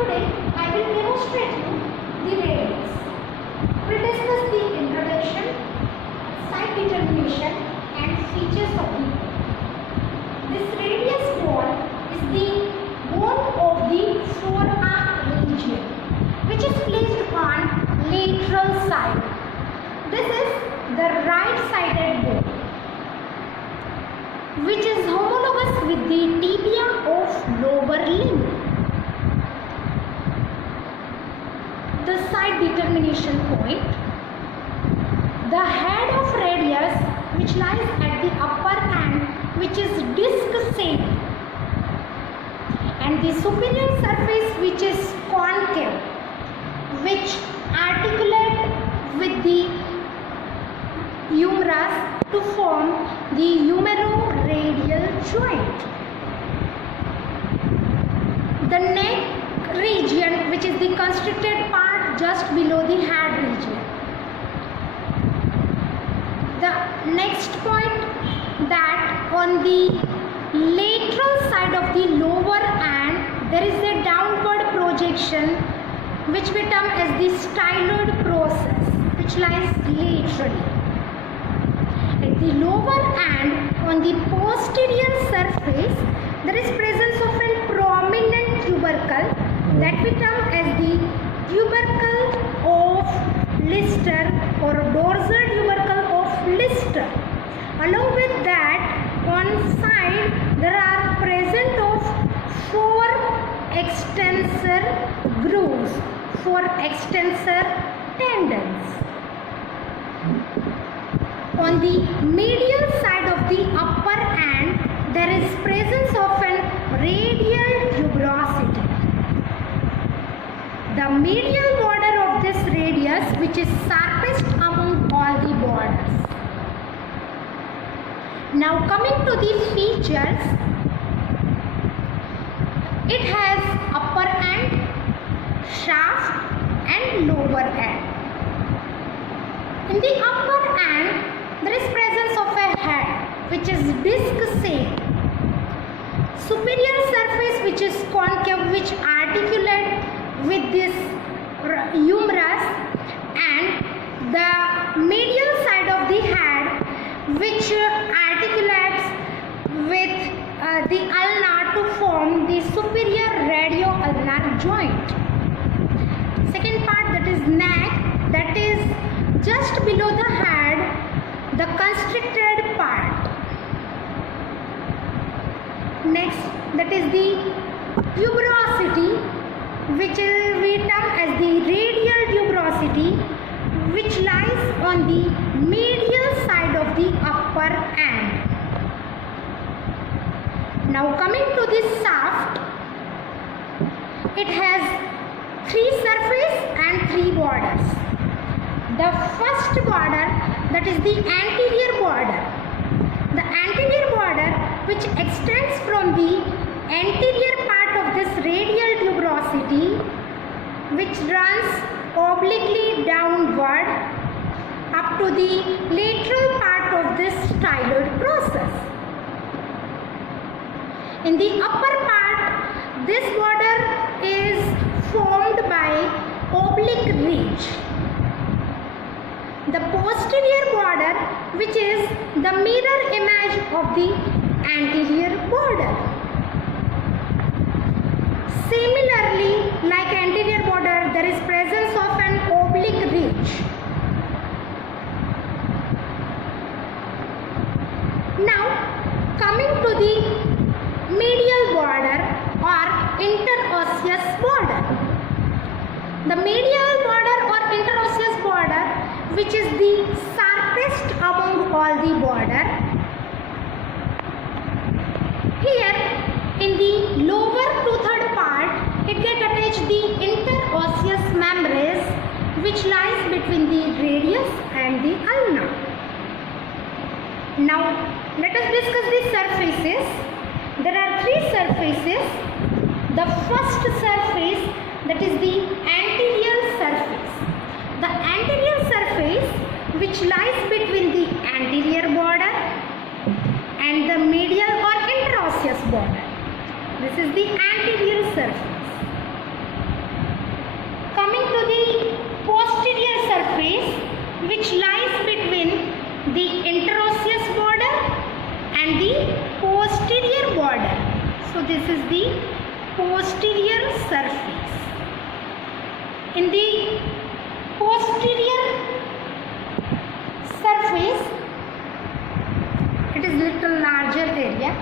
Today I will demonstrate you the radius. We will discuss the introduction, side determination and features of the bone. This radius bone is the bone of the forearm region, which is placed on lateral side. This is the right-sided bone, which is homologous with the tibia of lower limb. The side determination point. The head of radius, which lies at the upper end, which is disc shaped, and the superior surface, which is concave, which articulate with the humerus to form the humeroradial joint. The neck region, which is the constricted part just below the head region. The next point, that on the lateral side of the lower end there is a downward projection, which we term as the styloid process, which lies laterally. At the lower end, on the posterior surface, there is presence of a prominent tubercle that we term as the tubercle of Lister or dorsal tubercle of Lister. Along with that, on side there are present of 4 extensor grooves, 4 extensor tendons. On the medial side of the upper end, there is presence of an radial tuberosity. The medial border of this radius, which is sharpest among all the borders. Now coming to the features, it has upper end, shaft and lower end. In the upper end, there is presence of a head, which is disc shaped. Superior surface, which is concave, which articulate with this humerus, and the medial side of the head, which articulates with the ulna to form the superior radio-ulnar joint. Second part, that is neck, that is just below the head, the constricted part. Next, that is the tuberosity, which we term as the radial tuberosity, which lies on the medial side of the upper end. Now coming to this shaft, it has 3 surface and 3 borders. The first border, that is the anterior border. The anterior border, which extends from the anterior part of this radial tuberosity, which runs obliquely downward up to the lateral part of this styloid process. In the upper part, this border is formed by oblique ridge. The posterior border, which is the mirror image of the anterior border. Similarly, like anterior border, there is presence of an oblique ridge. Now, coming to the medial border or interosseous border. The medial border or interosseous border, which is the sharpest among all the border. Here, in the lower 2/3 part, it gets attached the interosseous membranes, which lies between the radius and the ulna. Now, let us discuss the surfaces. There are 3 surfaces. The first surface, that is the anterior surface. The anterior surface, which lies between the anterior border and the medial or interosseous border. This is the anterior surface. the posterior surface which lies between the interosseous border and the posterior border. So this is the posterior surface. In the posterior surface, it is little larger area.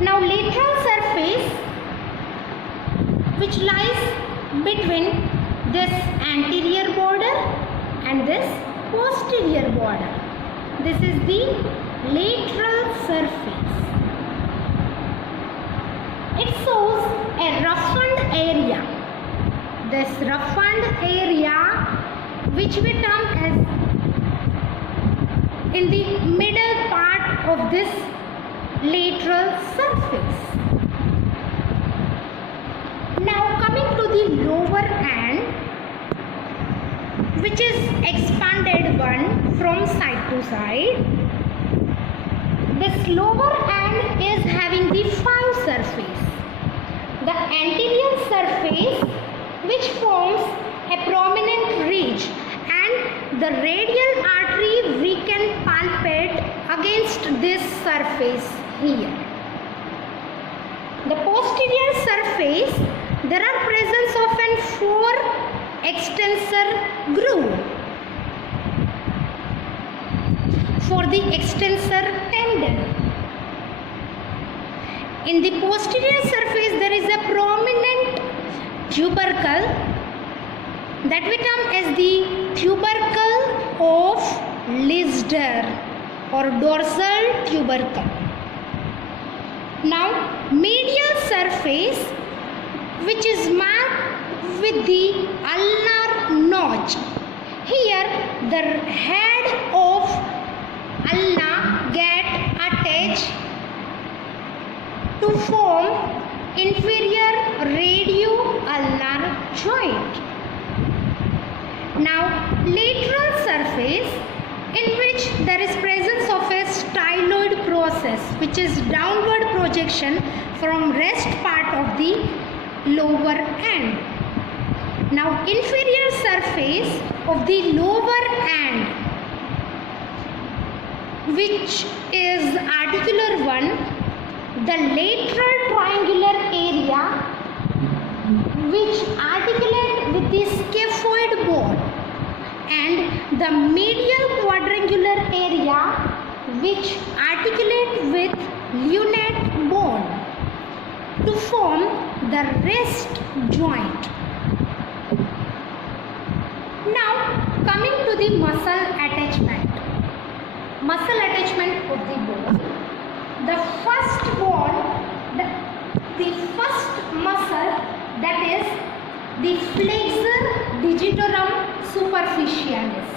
Now lateral surface which lies between this anterior border and this posterior border. This is the lateral surface. It shows a roughened area. This roughened area which we term as in the middle part of this lateral surface. Now coming to the lower end, which is expanded one from side to side. This lower end is having the 5 surface. The anterior surface which forms a prominent ridge, and the radial artery we can palpate against this surface here. The posterior surface, there are presence of an 4 extensor groove for the extensor tendon. In the posterior surface there is a prominent tubercle that we term as the tubercle of Lisder or dorsal tubercle. Now medial surface which is marked with the ulnar notch. Here the head of ulna get attached to form inferior radio-ulnar joint. Now lateral surface in which there is presence of a styloid process which is downward projection from rest part of the lower end. Now inferior surface of the lower end, which is articular one, the lateral triangular area which articulate with the scaphoid bone, and the medial quadrangular area which articulate with lunate bone to form the rest joint. Now coming to the muscle attachment. Muscle attachment of the bone. The first bone, the first muscle, that is the flexor digitorum superficialis,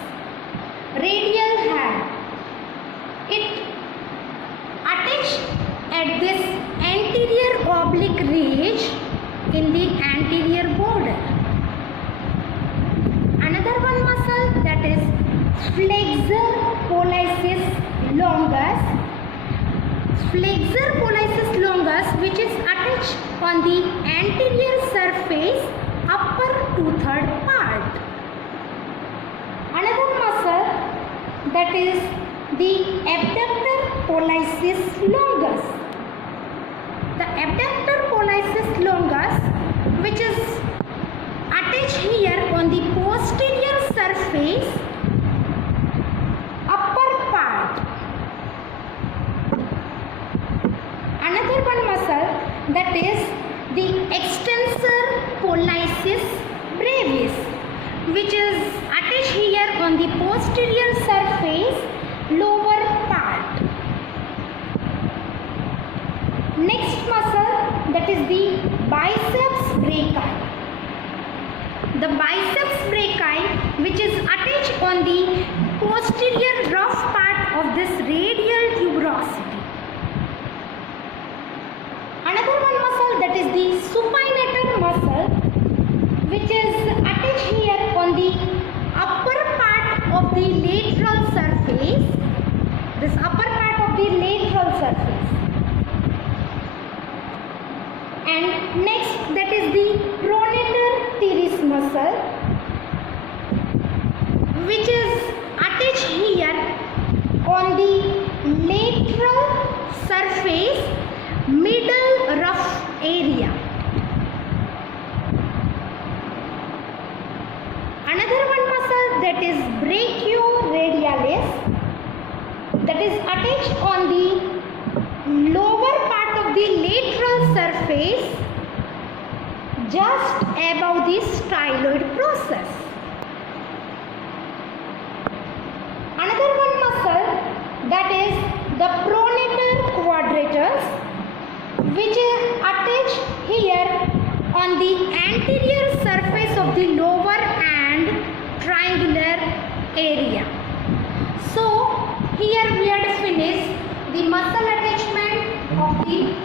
radial head. It attached at this anterior oblique ridge in the anterior border. Another one muscle, that is flexor pollicis longus. Flexor pollicis longus, which is attached on the anterior surface upper 2/3 part. Another muscle, that is the abductor pollicis longus. The abductor pollicis longus, which is attached here on the posterior surface upper part. Another one muscle, that is the extensor pollicis brevis, which is attached here on the posterior surface lower part. Next muscle, that is the biceps brachii. The biceps brachii, which is attached on the posterior rough part of this radial tuberosity. Another one muscle, that is the supinator muscle, which is attached here on the upper part of the lateral surface. This upper part of the lateral surface. And next, that is the pronator teres muscle, which is attached here on the lateral surface middle rough area. Another one muscle, that is brachioradialis, that is attached on the lower part of the lateral surface just above the styloid process. Another one muscle, that is the pronator quadratus, which is attached here on the anterior surface of the lower and triangular area. So here we had finished the muscle attachment of the